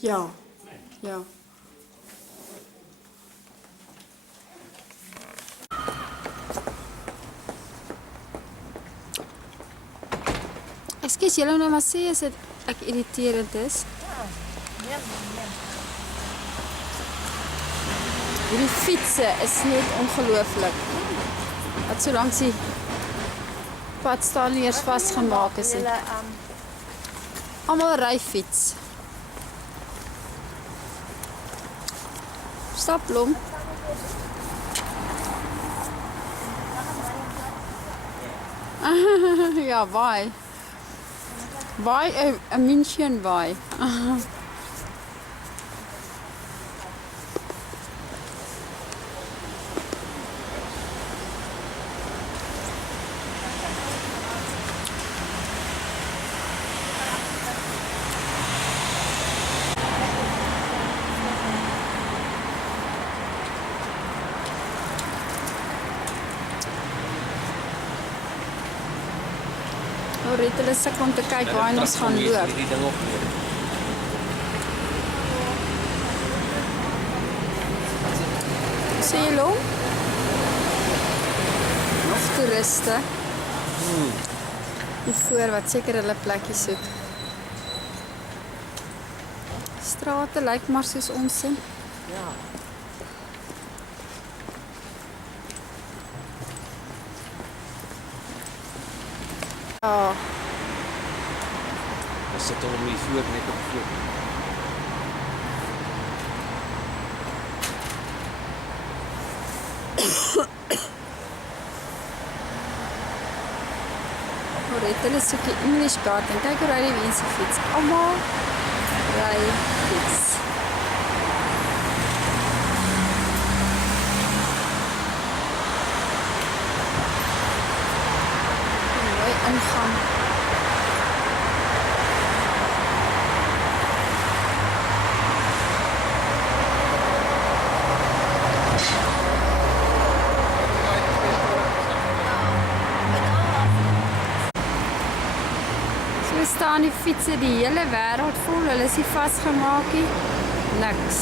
Ja, ja. Ekskuus, julle nou maar sê as dit ek irriterend is. Hierdie fietsse is net ongelooflik. Wat so langs die pad staan nie eers vasgemaak is. Almal ry fiets. Stap Blom. Ja, waai. Waai, 'n München waai. Red hulle sukkel om te kyk waar ons gaan loop. Sê jy Lom? Nog toeriste. Hier voor wat seker hulle plekkie soek. Strate lyk maar soos ons in. Ja. Ja. Dan sit hom hier voor net op voor. Hoor, hulle soek die English Garden. Kyk hoe ry die mense fiets. Almal ry fiets. Ingaan. So staan die fietsse die hele wêreld vol, hulle is nie vasgemaak nie. Niks.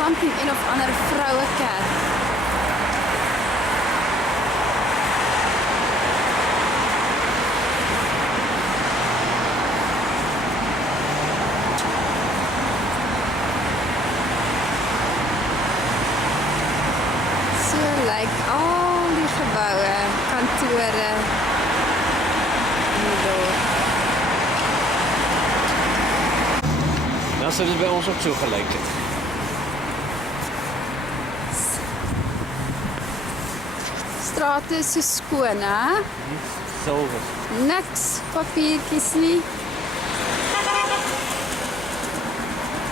Something een of ander vrouekerk. So lyk al die geboue, kantore in die dorp. Nou sou dit by ons ook so gelyk het. Strate is so skoon, hè? Silwer. Niks papiertjies nie.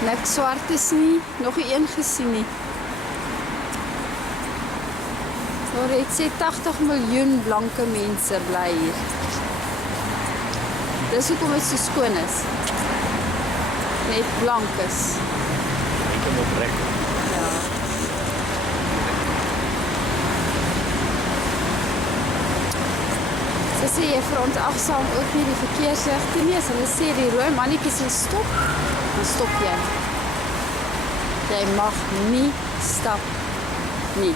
Niks swart is nie. Nog nie een gesien nie. Maar het sê 80 miljoen blanke mense bly hier. Dis hoekom dit so skoon is. Net blank is. Ek kom oprek. Ja. Ze sê jy verontagsaam ook nie die verkeersligte nie. As hulle sê die rooi mannetjies wil stop, dan stop jy. Jy mag nie stap nie.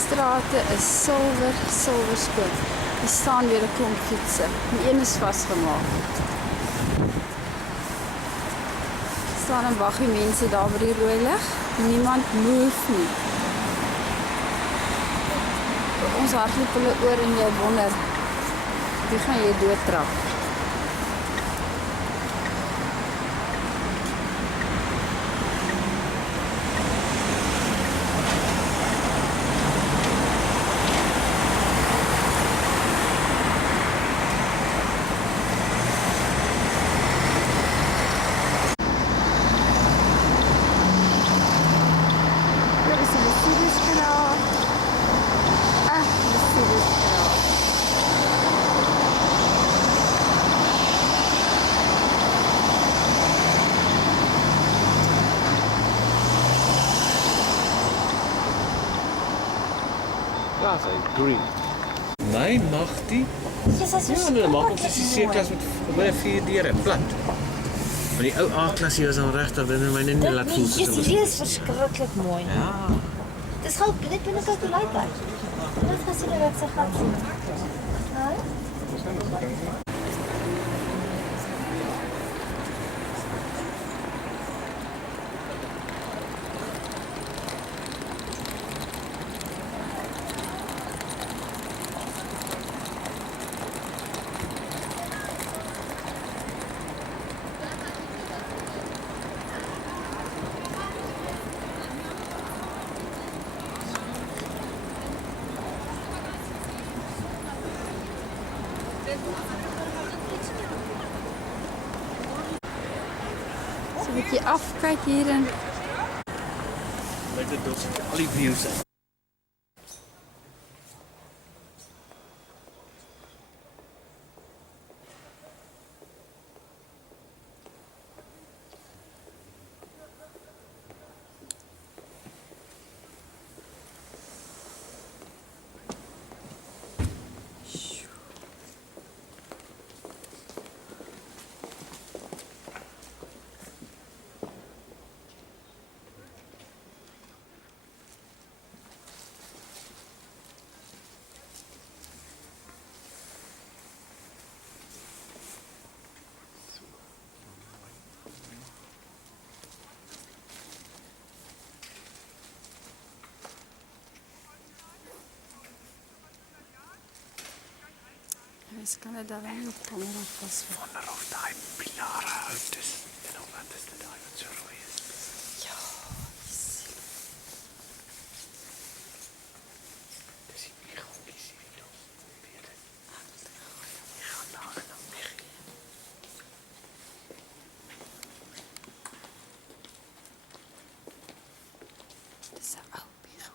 Strate is silwer skoon. Hier staan weer 'n klomp fietsse. Die een is vasgemaak. Staan en wag die mense daar by die rooi lig. Niemand move nie. Ons hardloop hulle oor en jy wonder, wie gaan jy doodtrap? Plaza is green. Nee, mag die? Yes, as Ja, nee, mag ons is die C-klas met binne 4 deure, plat. Maar die ou A-klas hier is dan regtig, dit het my net nie laat voel soos 'n Yes, die is verskriklik mooi. Ja. Dis gou net binne kalkulator. Wat gaan jy dit sê gaan sien? So 'n bietjie afkyk hier en Lyk dit ons al die views uit. mens kan dit daar nie op kamera vasvat. Wonder of daai pilare hout is. En of wat is dit daai wat so rooi is? Ja, Dis die biggeltjies hier in ons. Weet dit? Die gaan daar en dan weg. dis 'n ou biegel.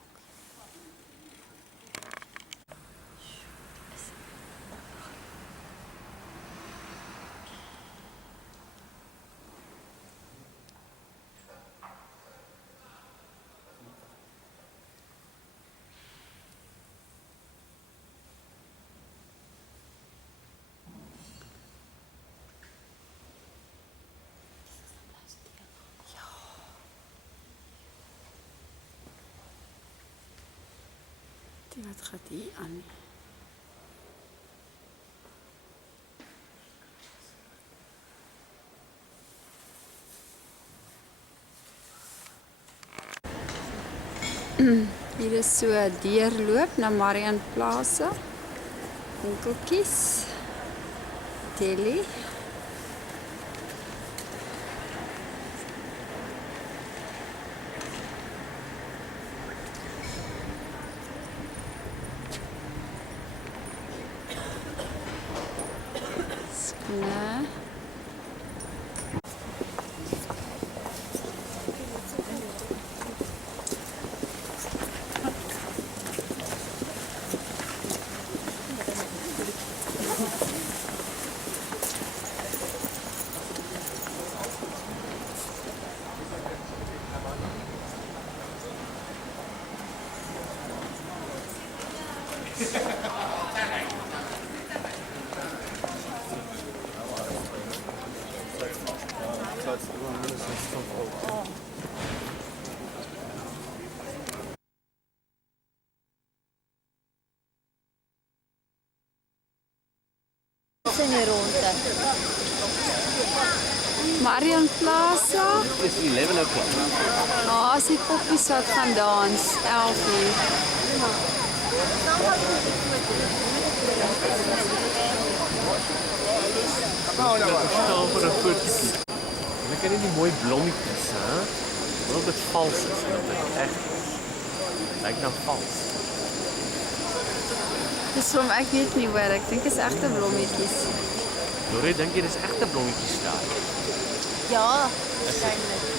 Die wat gaat hier aan? Hier is so 'n deurloop na Marian Plaza. Winkeltjies. Deli. Skoene. Sien hier rondte. Marian Plaza. It's 11 o'clock. Ah, as die poppies wat gaan dans, 11 uur. Staan vir 'n fotootjie. Kyk net die mooi blommetjies, hè? Wat dit vals is en of dit reg is. Lyk nou vals. Dis hom, ek weet nie hoor, ek dink is egte blommetjies. Lorrie, dink jy dis egte blommetjies daar? Ja, waarskynlik.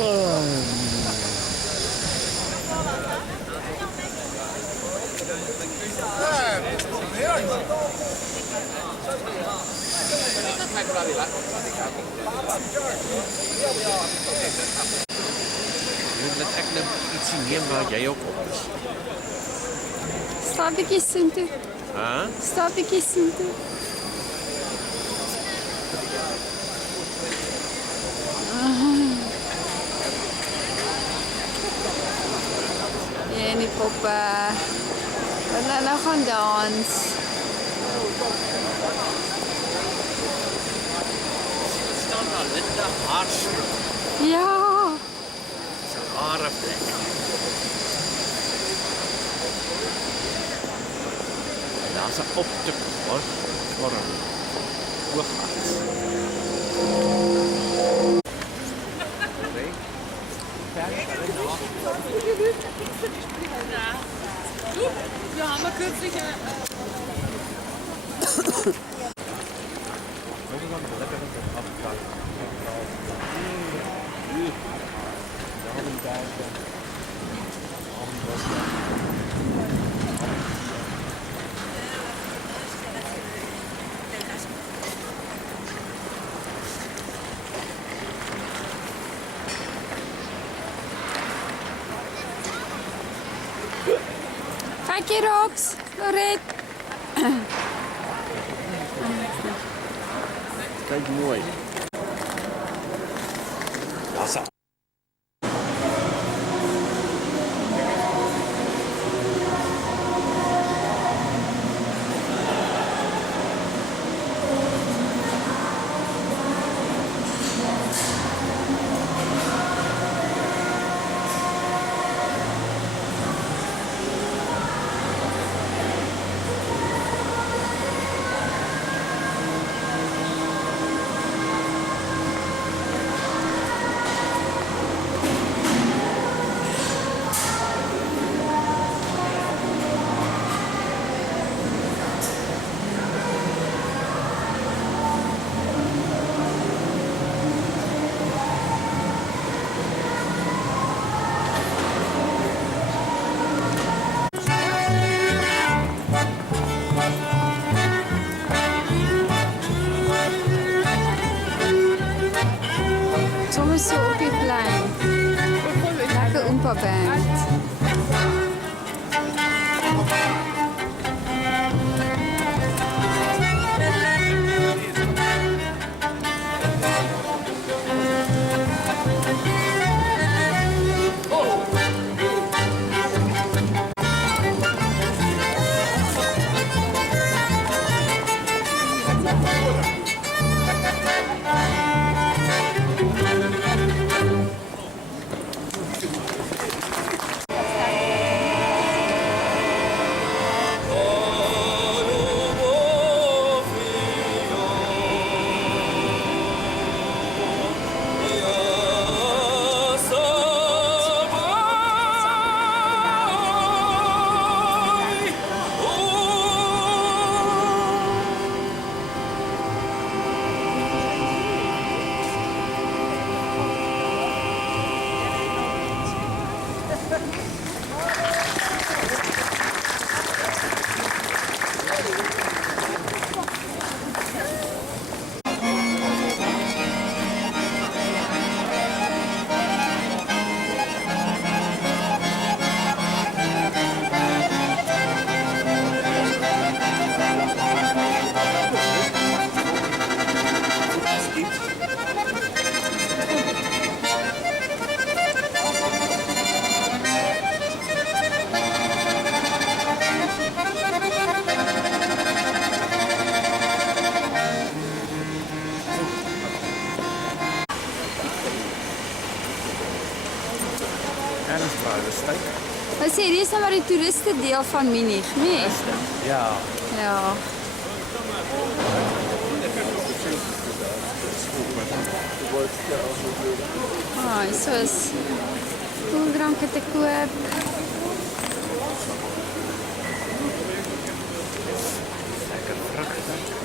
Oh. Laat ek nou ietsie neem waar jy ook op is. Stap bietjie soontoe. Hæ? Stap bietjie soontoe. En die poppe. Hulle nou gaan dans. Staan daar Linda Haarsma. Ja. Sy hare plek. Daar's 'n optik hoor. Vorm. Oogarts. Wir haben ja kürzlich Kyk Rox, Loret. Kyk mooi. Daar's 'n Sommer so op die plein. Lekker oompa band. Hulle sê hier is nou maar die toeriste deel van Munich, nee? ja. Ja. So is koeldranke te koop. Lekker vrugte.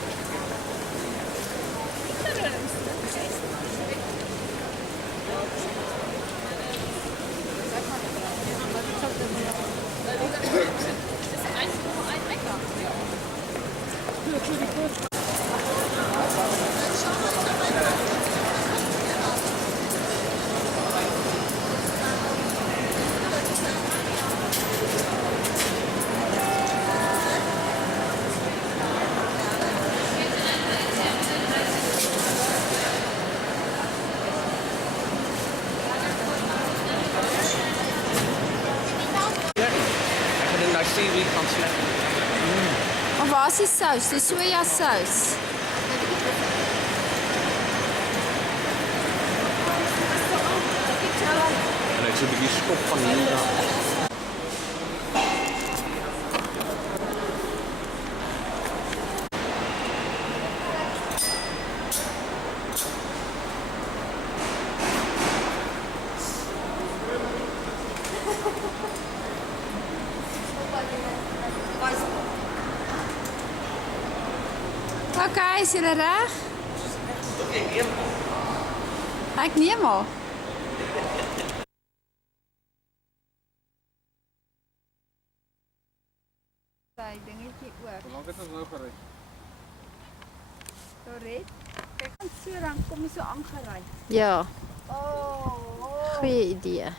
Daar's die sous, die sojasous. En ek so 'n bietjie skop van hier af. Okay, is julle reg? Ek neem al. Daai dingetjie oor. Hoe lank het ons nou gery? Doret. Kyk, so dan kom jy so aangery. Ja. Goeie idee.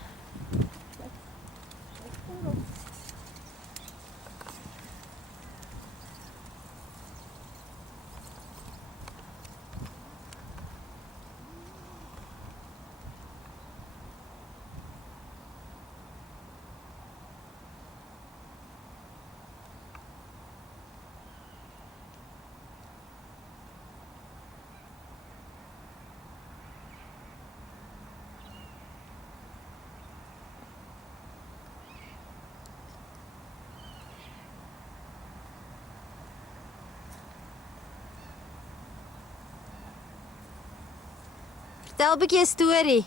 Vertel 'n bietjie 'n storie.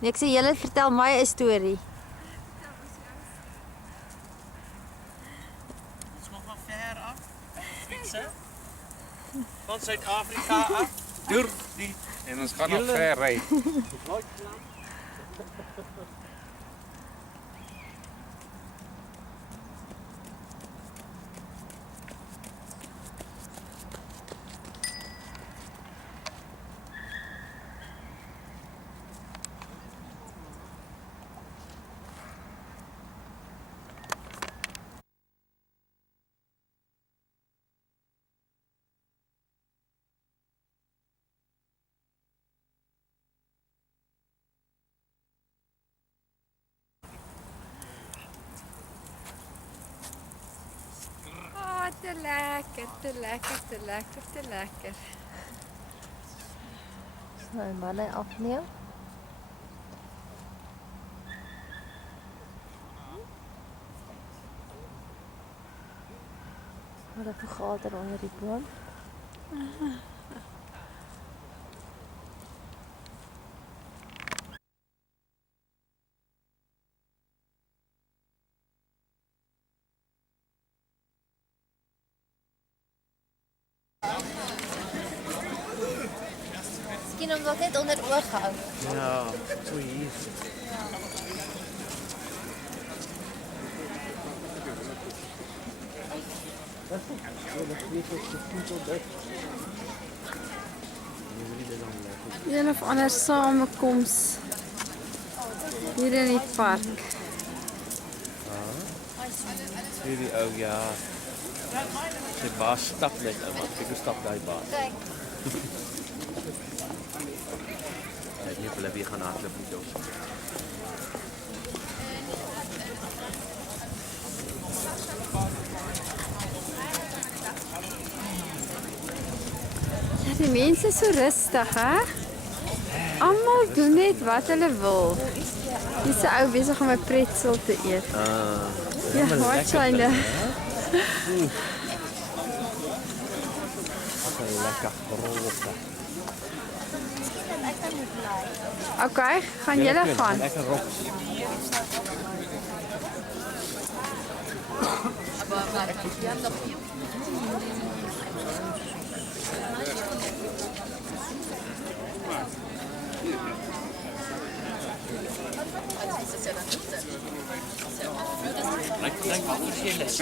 Nee, ek sê julle vertel my 'n storie. Ons mag maar ver af. Fietsen. Van Suid-Afrika af. Deur die En ons gaan nog ver ry. Te lekker, te lekker, te lekker, te lekker. Nou, manne afneem. Wat 'n vergader onder die boom. Miskien om dit net onder oog hou. Ja, so hier. Een of ander samekoms hier in die park. Hierdie ou ja. Sy baas stap net in, want ek stap daai baas. Kyk. Ek weet nie of hulle weer gaan hardloop met ons. Ja, die mense is so rustig, hè? Almal doen net wat hulle wil. Dis 'n ou besig om 'n pretzel te eet. Ja, waarskynlik. Lekker roze. Miskien dat ek dan moet bly. Okay, gaan julle gaan? Lekker roze.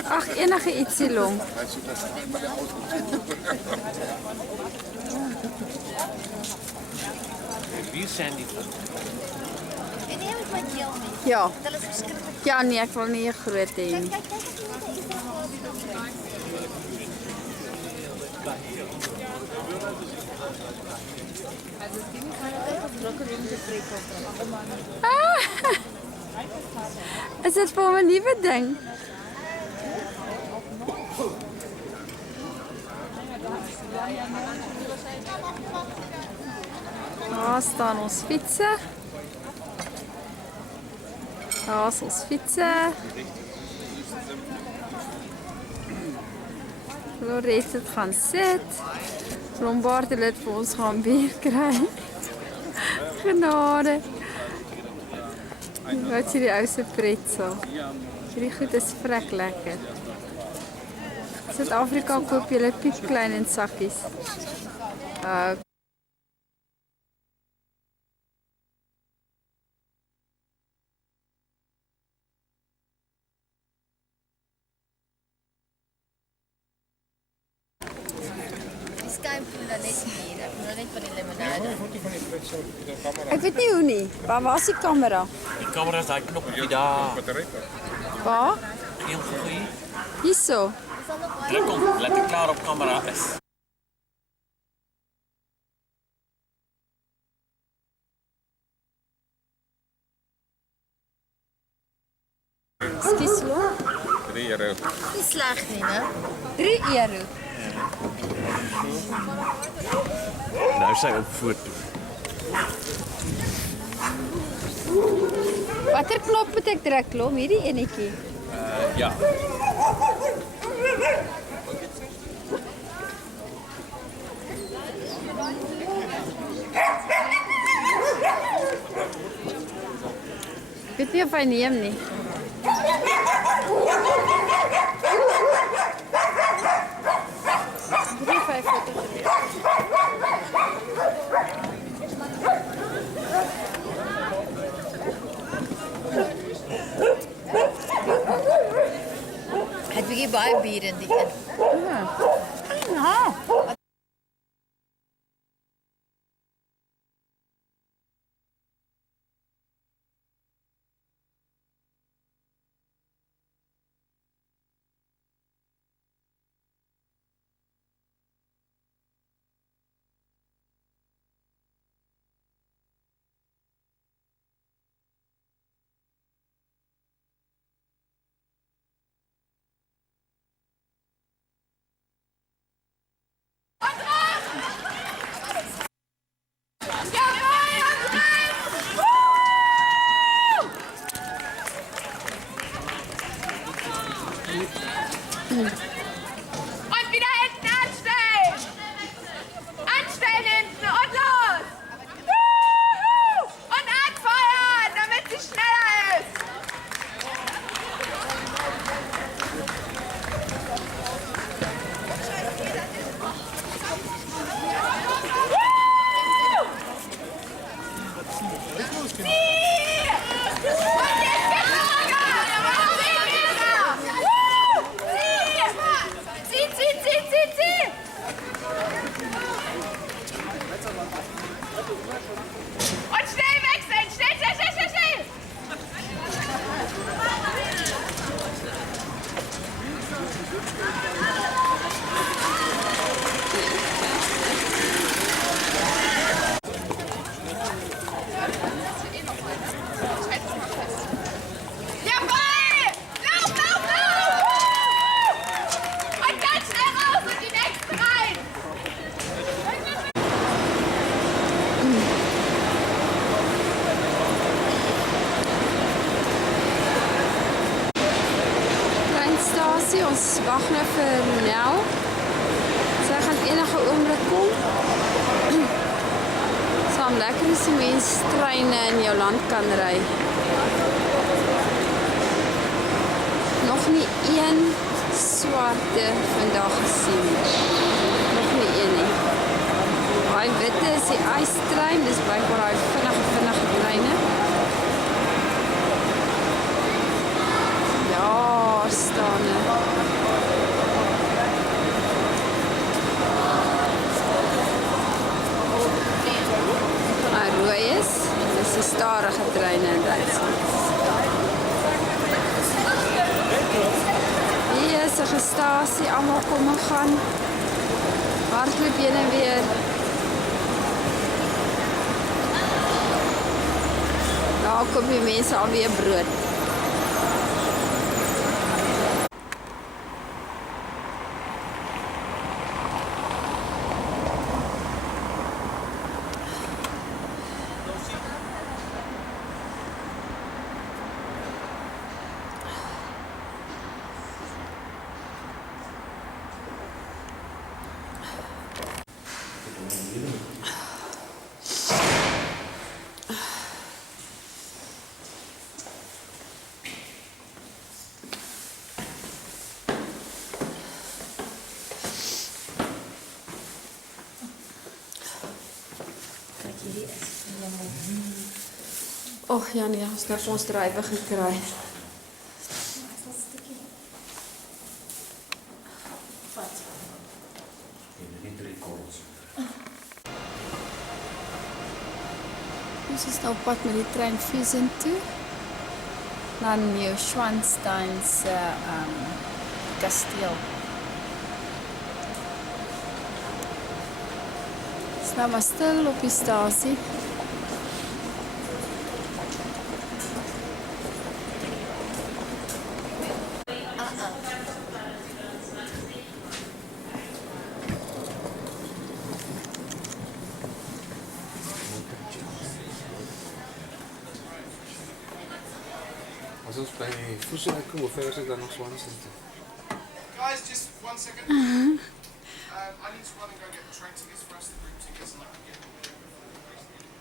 Ag, enige ietsie long. Wie zijn die? En jy moet my deel mee. Ja. Hulle is verskriklik. Ja, nee, ek wil nie 'n groot hê nie. Kyk, kyk as jy dit Is dit vir 'n nuwe ding? Daar staan ons fietsen. Daar is ons fietsen. Loret het gaan sit. Lombard het dit vir ons gaan bier kry. Genade. Wat is die ouse pretzel? Hierdie goed is vrek lekker. Suid-Afrika koop julle piepklein in sakkies. Ek weet nie hoe nie. Waar is die kamera? Die camera is daai knopjie daar. Waar? Heel goeie. Hierso. Druk hom, laat dit klaar op camera is. Skus hoor. €3. Nie sleg nie, né? €3. Nou sy op foto. Watter knop moet ek druk, Lom? Hierdie enetjie. Ja. Ek weet nie of hy neem nie. Het bietjie baie bier in die een. Und wieder hinten anstellen! Anstellen hinten und los! Und anfeuern, damit sie schneller ist! Und schnell wechseln! Schnell, schnell, schnell, schnell, schnell! Jawohl! Lauf, lauf, lauf! Und ganz schnell raus und die nächsten rein! Treinstasie, ons wag nou vir Nel. Sy gaan enige oomblik kom. Saam lekker is die mens treine in jou land kan ry. Nog nie een swarte vandag gesien nie. Nog nie een nie. Daai witte is die ystrein, dis blykbaar daai vinnige treine. Daar staan hy. Hy rooi is, dis die stadige treine in Duitsland. Hier is 'n gestasie, almal kom en gaan. Hardloop heen en weer. Daar kom die mense alweer brood. Och ja nee, ons het ons drywe gekry. Ons is nou op pad met die trein Friesen toe. Na Neuschwanstein se kasteel. Is nou maar stil op die stasie. Als ons bij Voedsel uitkomen, hoe ver is het dan nog Swanston? Guys, just 1 second. I need to run and go get the train tickets for us, the group tickets, and I can get them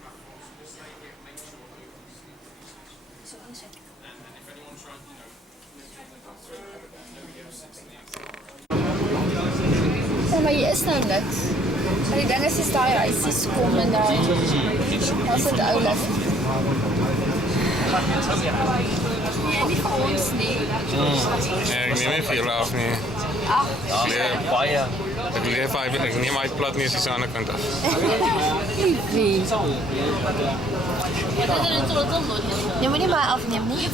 platforms. So just stay here, make sure that and if anyone tries, nobody else sits in the Ja, maar hier is nou niks. Maar die ding is die huisies kom en dan was het oulik. Nee, nie vir ons nie. Nee, ik neem niet veel af, nee. Ik neem uit plat niet eens aan de kant af. Wie? Je moet niet maar afnemen, niet?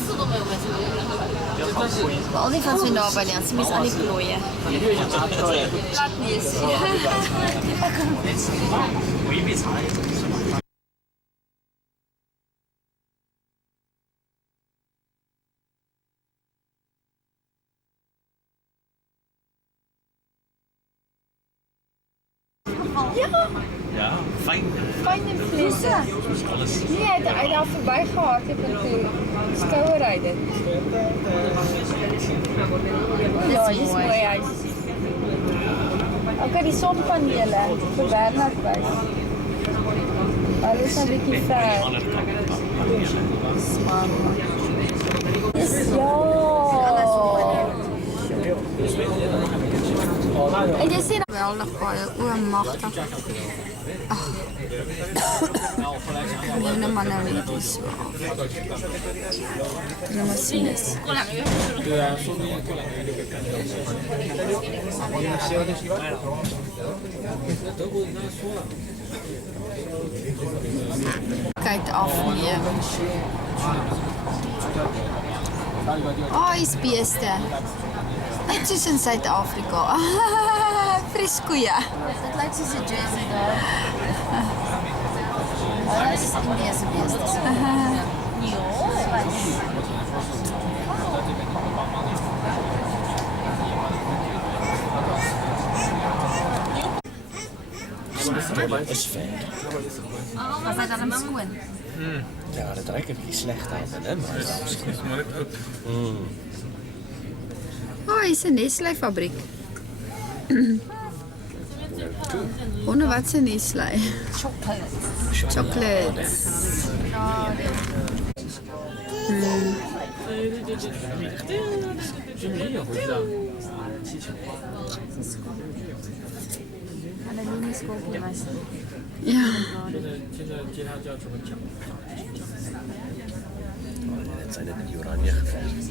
Maar al die van zijn daar bij die mensen, mis al die plooien. Laat nie eens. Ja, fijn. Fijne vlessen. Nee, hij daar voorbij gehad. Ik heb een skouwerrijden. Ja, dit is mooi huis. Ook die zonpanelen voor Bernhardwijs. Alles een beetje ver. Ja. En je ziet geweldig baie, machtig. Ag. Neem nou maar nou net so af. Die machines. Kyk afneem. Is beeste. Net soos in Suid-Afrika. Friskoeie. Dat lijkt zoals een jersey daar. Dat is Indiase beestes. Is ver. Was hij dan schoon? Ja, dat ruikt een beetje slecht uit, hè? Maar Oh, is een Nestlé-fabriek. Wonder wat is een Nestlé? Chocolates. Ja. dat zijn het die oranje geverfd.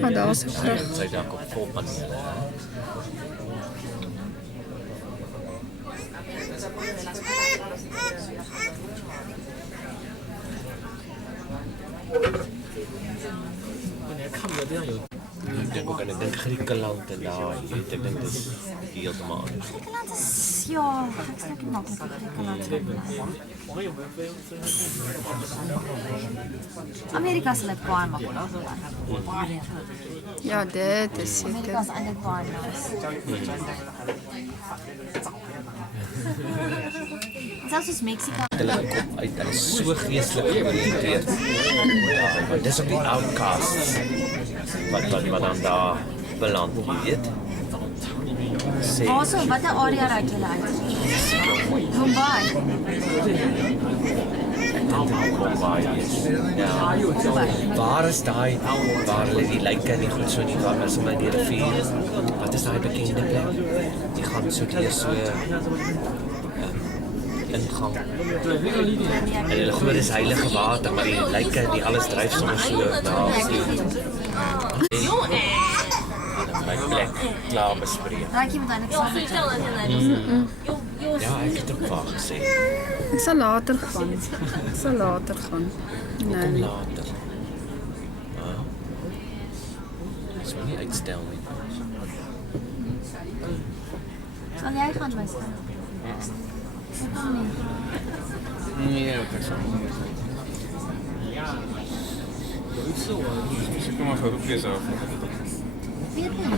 Maar dat was een vraag. Dat zijn ook op vol panelen. Ik denk ook aan het Griekenland en daar. Ik denk dat is helemaal anders. Griekenland is, ja, het is ook makkelijk Griekenland. Amerika is net baie makkelijk. Ja, dit is Amerika zeker. is eintlik baie nice. Zelfs soos Mexico. Hulle kom uit, hulle is so geestelik georiënteerd. Maar dis op die outcasts wat dan daar beland, jy weet. sê Also, watter area raak julle uit? Mumbai. Mumbai is. Ja. Waar is daai waar hulle die lyke en die goed so in die water sommer in die rivier? Wat is daai bekende plek? Die gaan so deur so ingang. En hulle glo dis heilige water, maar die lyke en die alles dryf sommer so daar. My plek klaar bespreek. Raak jy met eintlik saam met Ja, ek het ook vaak gesê. Ek sal later gaan. Kom later. Dis nie uitstel nie. Sal jy gaan my sê? Nee, ek sê. Ek kom maar gou op lees af. Weet nie.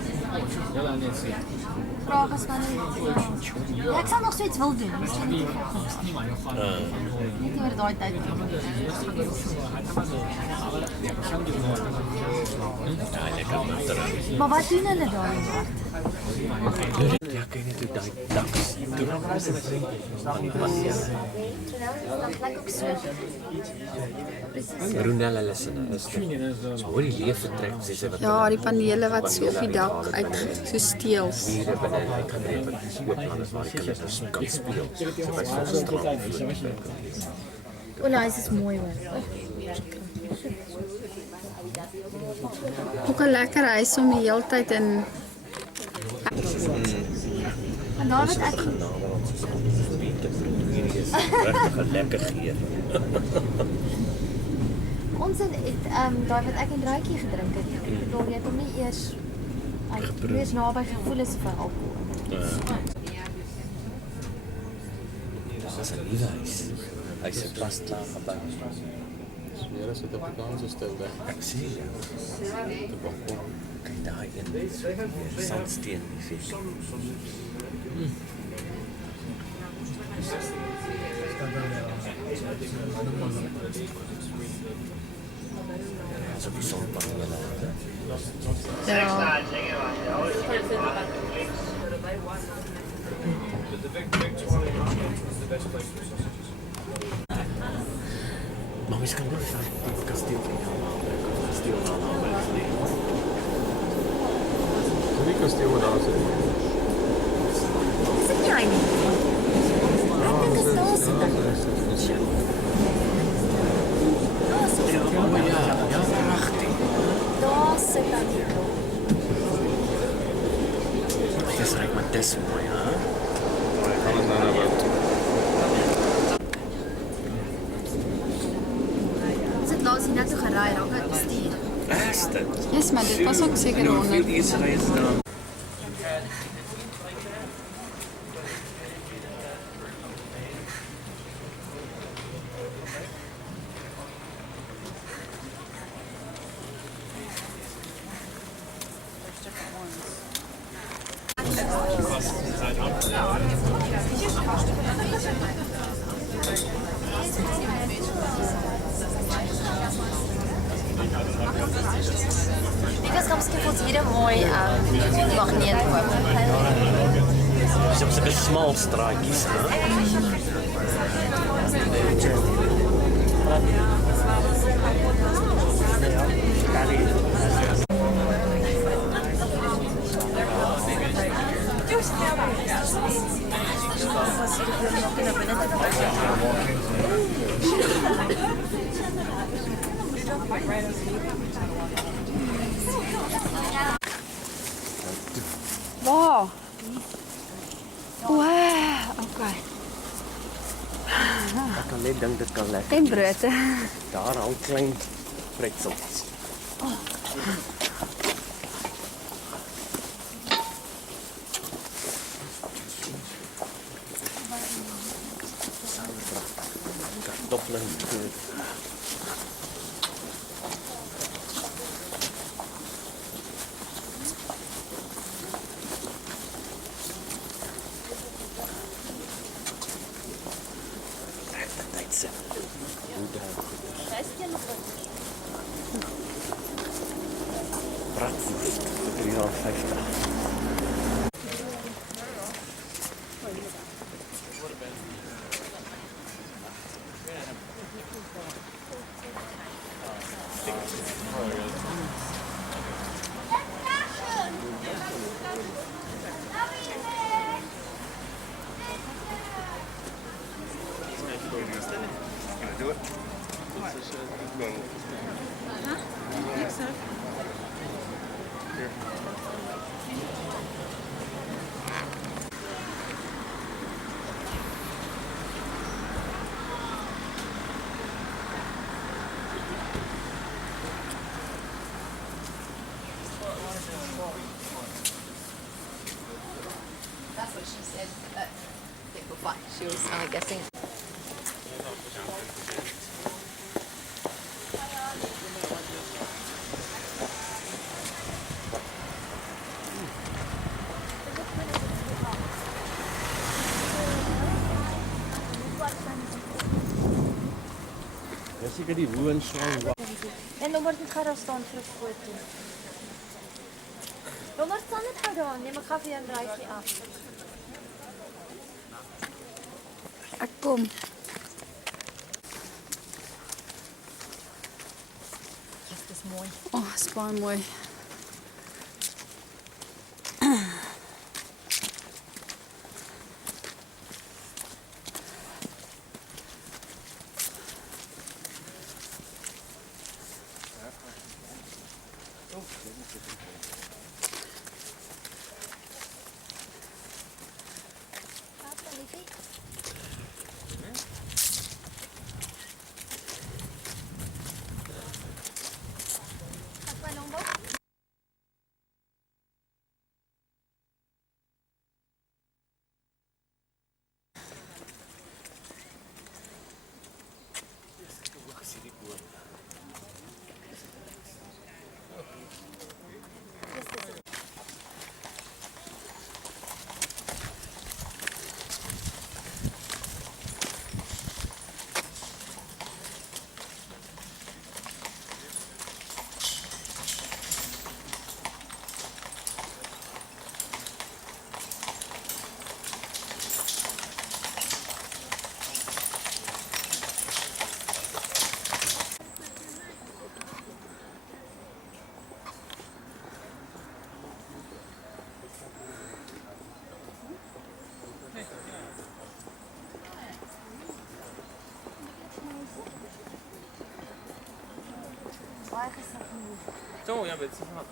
Vraag is van ja, ek sal nog so iets wil doen. Miskien nie. Net oor daai tyd. Ja, ek kan maar terug. Maar wat doen hulle daar in Swart? Ja, kyk net hoe daai taks doen. Dat lyk ook so. Ronel hulle is so hoor die leef vertrek sê sy wat Ja, die panele wat so op die dak uit so steels. hier binne uitgedreef het oop anders waar die kinders kan speel. So by so 'n straat. O, nee, dit is mooi hoor. Ook 'n lekker huis om die hele tyd in En daar wat ek Regtig 'n lekker geur. ons het daai wat ek en Draatjie gedrink het. Ek bedoel jy het hom nie eers eers naby gevoel is vir alkohol. Dis 'n nuwe huis. Hy's pas klaar gebou. Weer is dit op die Afrikaanse styl daar. Ek sê ja. Kyk daai een. Sandsteen, sê. So die sonpanele. ja. Maar mens kan nie van die kasteel nie. Kasteel daar nie. Die kasteel wat daar sit. Sit jy nie? Ek dink dit is daar sit. Ja, pragtig. Daar sit dan die Dis reg maar dis mooi, hè? Alles nou na wat. Ons het laas hier net so geraai, raak het bestuur. Is dit? Yes, maar dit was ook seker Hoeveel 100. uur reis dan? Ek was gaan skep ons hier 'n mooi magneet koop. Dis op sulke smal straatjies, hè? Wow. Wow, okay. Ek kan net dink dit kan lekker. En brood. Daar hang klein pretzeltjies. Kartoffelen. Bratwurst voor 3,50 €. she said, they were fine. She was guessing. Dis seker die woonslang. En dan word net gou daar staan vir 'n foto. Dan word staan net gou daar, neem ek gou vir jou 'n draaitjie af. Ek kom. Dit is mooi. Oh, is baie mooi. Zo, ja, weet je wat.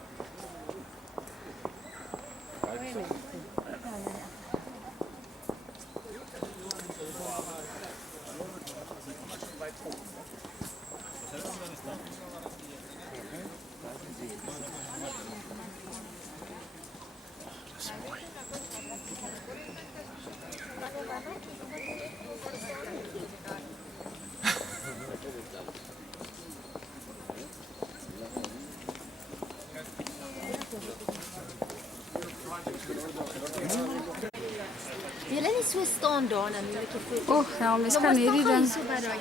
Julle nie so staan daar dan neem ek jou foto. Oh, ja, mens kan hierdie ding. So by daai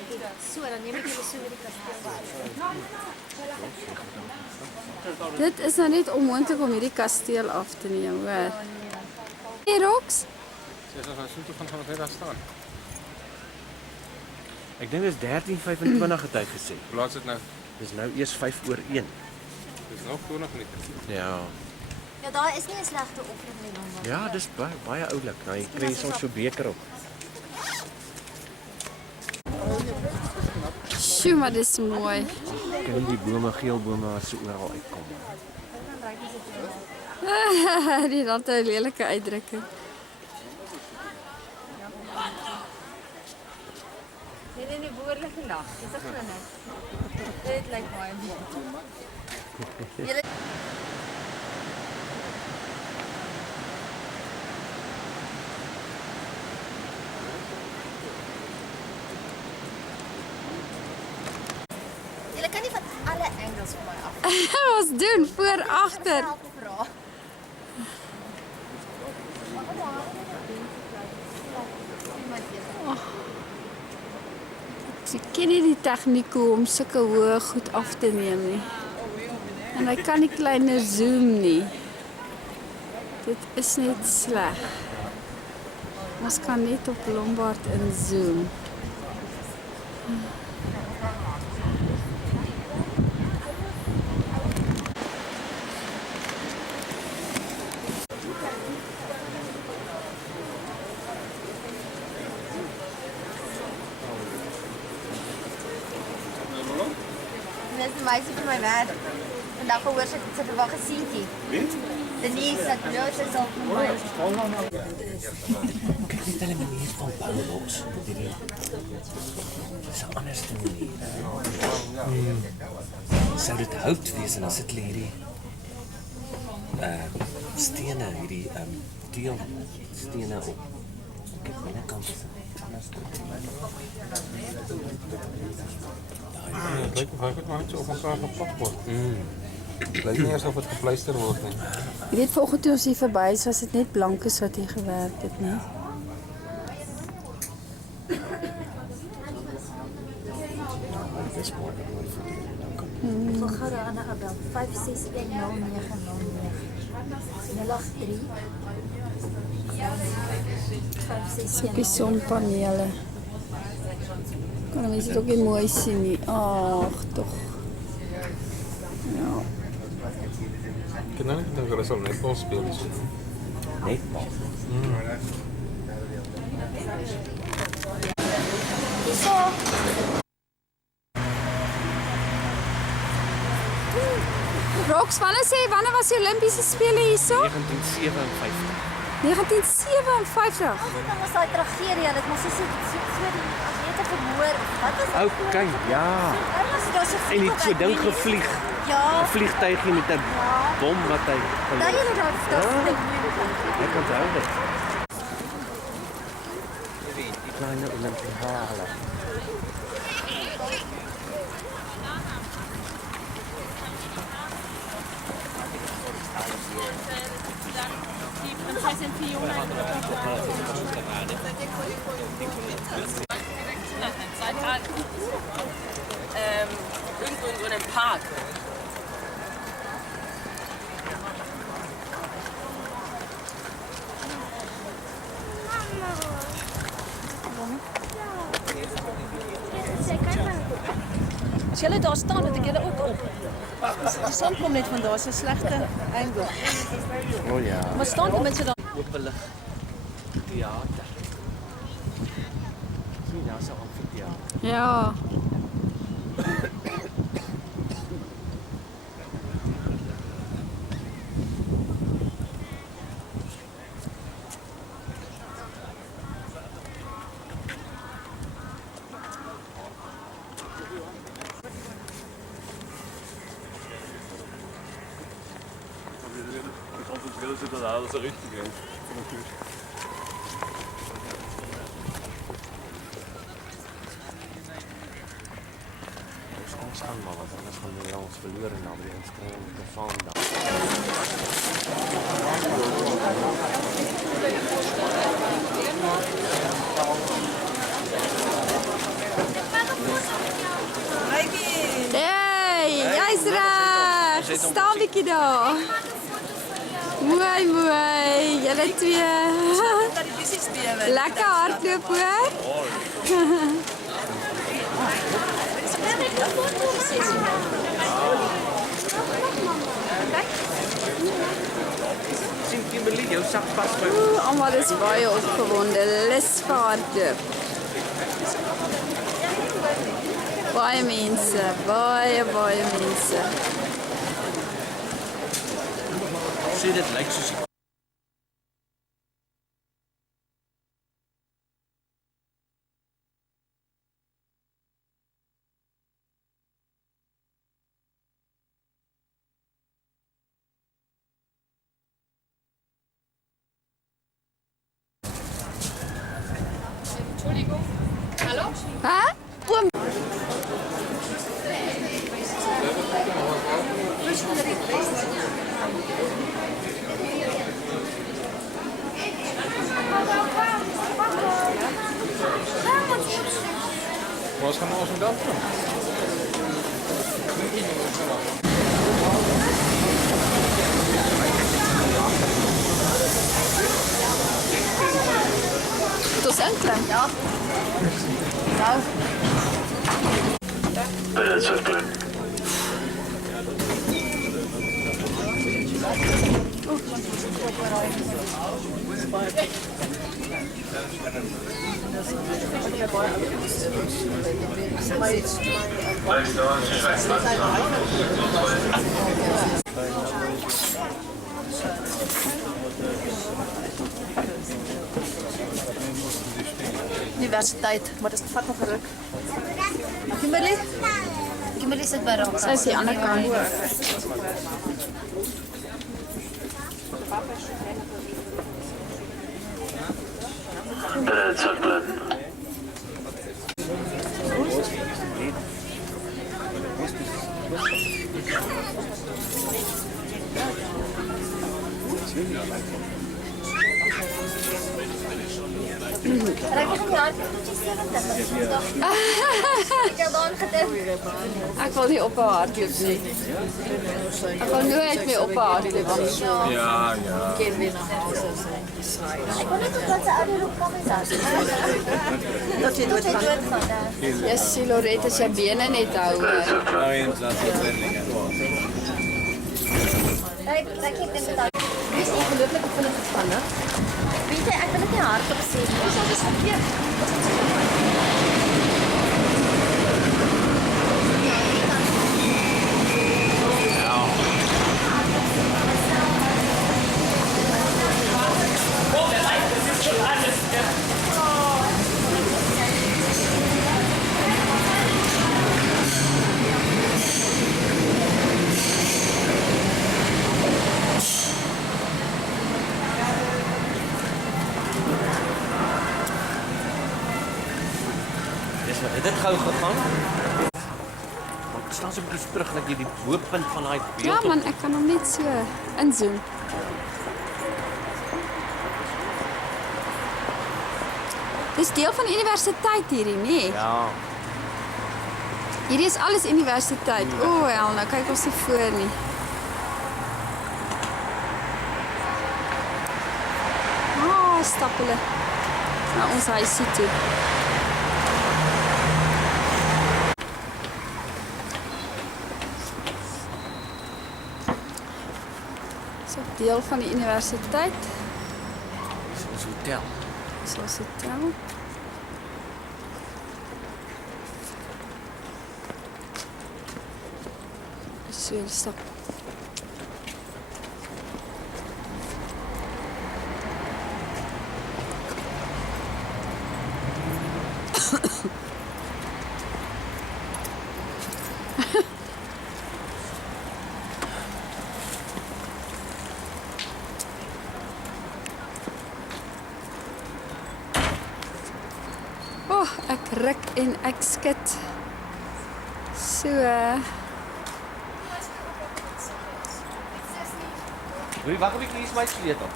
so dan neem ek jou so by die kasteel. Dit is nou net onmoontlik om hierdie kasteel af te neem, hoor. Hey, Rox. Ze gaan zo toe gaan verder staan. Ek dink dit is 13:25 het hy gesê. Hoe laat is het nou? Dis nou eers 1:05. Het is nog 20 minuten. Ja. Ja, daar is nie 'n slegte oplossing nie dan. Ja, dis baie oulik. Nou jy kry soms so beker op. Sjoe, maar dis mooi. Kyk die bome, geel bome wat so oral uitkom. Die het 'n lelike uitdrukking. Nee, behoorlik gelag. Dis 'n grinnik. Dit lyk baie mooi. Julle kan nie van alle angles vir my af. Ons doen voor agter. Ek ken nie die tegniek hoe om sulke hoë goed af te neem nie. En hy kan nie kleiner zoom nie. Dit is net sleg. Ons kan net op Lombard inzoom. Dis 'n meisie vir my werk. Vandag gehoor sy verwag 'n seentjie. Wie? Denise het nou sy self vir my. Kyk net hulle manier van bou boks. Dis 'n ander manier. Sou dit hout wees en as dit hierdie stene, hierdie teelstene op. Kyk, binnekant is dit anders. Het lijkt me goed, maar het zo op elkaar geplakt wordt. Het lijkt niet alsof het gepleisterd wordt. Nee. Jy weet vanoggend toe ons hier verby is, was dit net blankes wat hier gewerk het, nie? Dit is mooi. Ek wil gou daar aan 'n bel. 5610909. 083 Die sonpanele. Kan mense dit ook nie mooi sien nie. Ag, tog. Ja. Ik heb nou niet gedacht dat het zo'n netbal speel is. Netbal. So. Rox, wanneer was die Olympiese spele hierso? 1957. 1957. Dan was daai tragedie, dit was so die atlete vermoor. Wat is dit? Okay, ja. Daar's 'n En het so ding gevlieg. Ja. 'n Vliegtuigie met 'n bom wat hy Daai hele dag Ek onthou dit. Die kleine Olympiade. Irgendwo in so einem Park. As julle daar staan, dan ek julle ook op. Die son kom net van daar, so 'n slegte angle. Oh ja. Maar staan die mense daar? Openlig theater. Sien daar so 'n amfitheater. Ja. Das ist richtig. Ons gaan maar wat anders gaan we ons verloren na die inspring te vanda. Hey, jy's reg. Staan 'n bietjie daar. Mooi, mooi. Julle twee. Lekker hardloop hoor. Sien Kimberly, jou sak pas by. Almal is baie opgewonde. Lus vir hardloop. Baie mense, baie mense. Sien dit lyk soos Entschuldigung. Hallo? Hæ? Oom. Maar we gaan nou zo'n dans doen. Het was enkele. Ja. Nou. Universiteit, maar dit vat nog 'n ruk. Kimberly? Kimberly sit by Rox. Sy is die ander kant. Ek wil nie ophou hardloop nie. Ek wil nooit meer ophou hardloop nie. Ja, ja. Ek kon net wat se ouer op kom is. Dat jy dood gaan. Yes, Lorette se bene net hou. Ek het dit daar. Dis ongelooflik hoe hulle gespan het. Weet jy, ek wil dit nie hardop sê nie. Ons het verkeerd. Het dit gou gegaan? Maar staan so 'n bietjie terug dat jy die hoogtepunt van daai beeld. Ja man, ek kan hom net so inzoom. Dis deel van universiteit hierdie, nee. Ja. Hierdie is alles universiteit. O, hel, nou kyk ons nie voor nie. Stap hulle na ons huisie toe. So deel van die universiteit. Dis ons hotel. Dis ons hotel. So stap. Ek ruk en ek skud. So. Wil wag 'n bietjie, hier is my sleutel.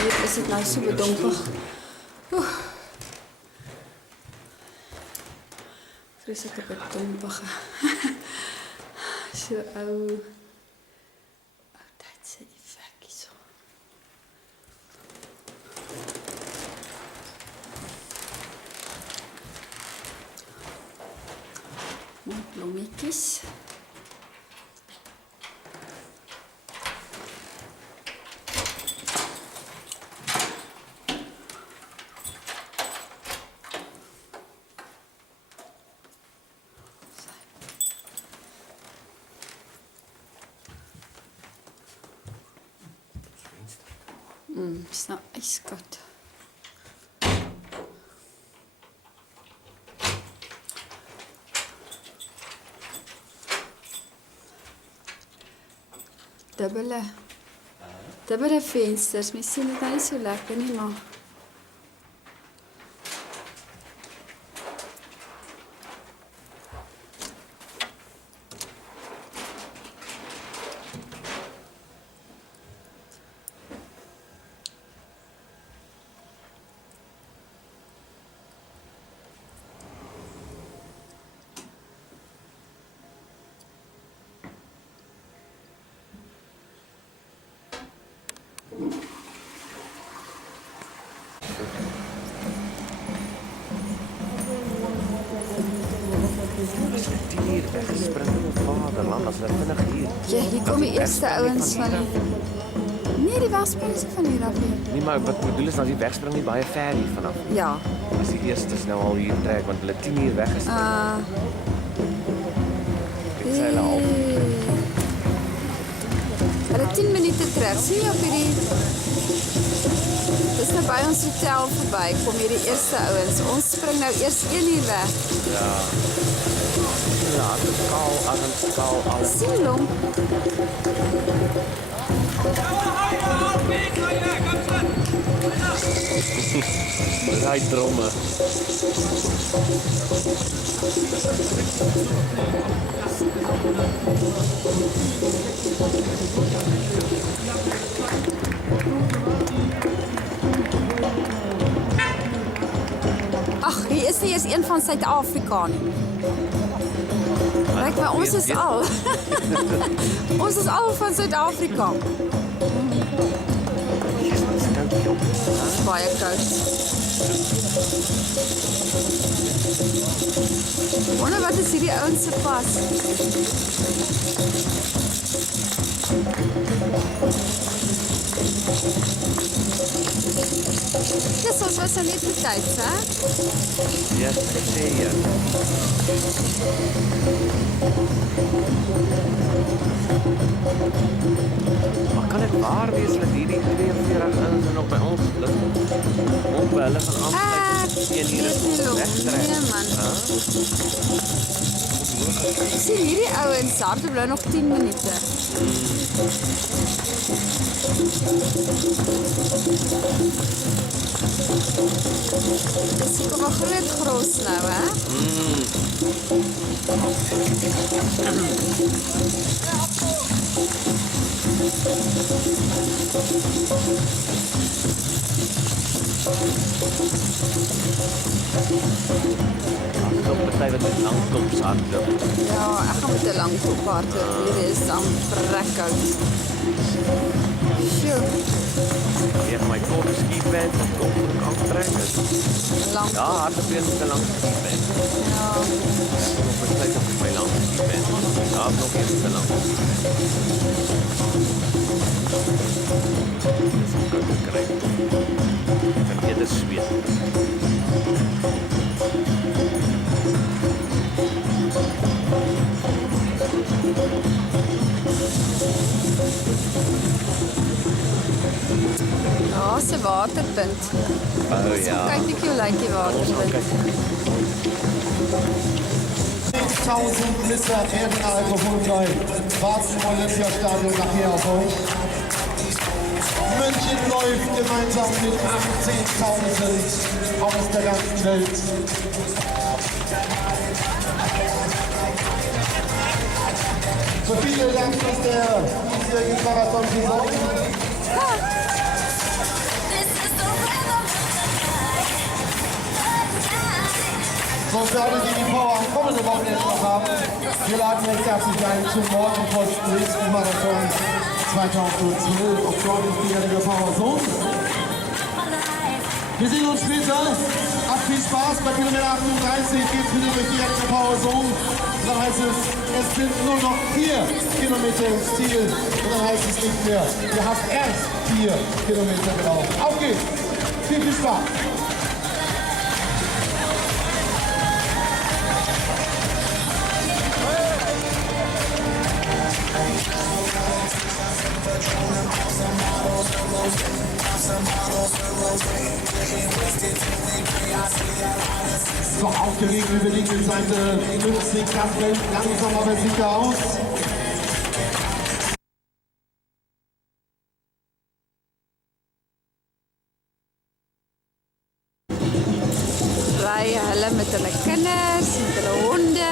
Hier is dit nou so bedompig. Vreeslike bedompige. So ou tydse effekie so. Mooi blommetjies. Is nou ijskoud. Dubbele vensters. Mens sien dit nou nie so lekker nie, maar Vaderland, as hulle vinnig hier. ja, hier kom die eerste ouens van die... Nee, die die wegspring is nie van hier af nie. Nee, maar wat ek bedoel is dat die wegspring nie baie ver hier vanaf. Ja. As die eerstes nou al hier trek want hulle 10 uur weg is. Dit sê hulle al. Hulle 10 minute terug. Sien jy op hierdie dis nou by ons hotel verby. Kom hier die eerste ouens. Ons spring nou eers 1 uur weg. Ja. Ja, dit is kaal, arms, kaal, alles. Sien hom. Raai dromme. Ag, hier is nie eens een van Suid-Afrika nie. Kyk, maar ons is al. Ons is al van Suid-Afrika. Baie koud. Wonder wat is hierdie ouens se pas? Dis ons was nou net betyds, hè? Ja, ek sê ja. Maar kan dit waar wees dat hierdie 42 ouens nog by ons lig? Op hulle van aansluit 1 uur wegtrek. Nee man. Sien hierdie ouens hardloop nou nog 10 minute. Dis kom 'n groot gros nou, hè? Op party wat met lang tops hardloop. Ja, ek gaan met 'n lang top hardloop. Hier is dan brekkoud. Sjoe, Ek het my kort skieband en kort aantrek. lang Ja, hardloop weer met 'n lang skieband. ja. Op party op my lang skieband. Ja, nog eens te lang. Dis ook gekry. Ek kan eerder sweet. Ja, se waterpunt. Oh ja. Kyk net hoe lyk die waterpunt. 1000 Liter Alkoholfrei warten im Olympiastadion nachher auf euch. München läuft gemeinsam mit 18.000 aus der ganzen Welt. So vielen Dank, dass der diesjährige Marathon-Saison so für alle, die die Power am kommenden Wochenende noch haben, wir laden euch herzlich ein zum Morgenpost Dresden Marathon 2012 auf Jordan Power Zone. Wir sehen uns später. Habt viel Spaß. Bei Kilometer 38 geht es wieder durch die direkte Power Zone. Und dann heißt es, es sind nur noch 4 Kilometer ins Ziel. Und dann heißt es nicht mehr, ihr habt erst 4 Kilometer gelaufen. Auf geht's. Viel Spaß. So aufgeregt über die Seite 50 ganz langsam aber sicher aus. Ry hulle met hulle kinders, met hulle honde.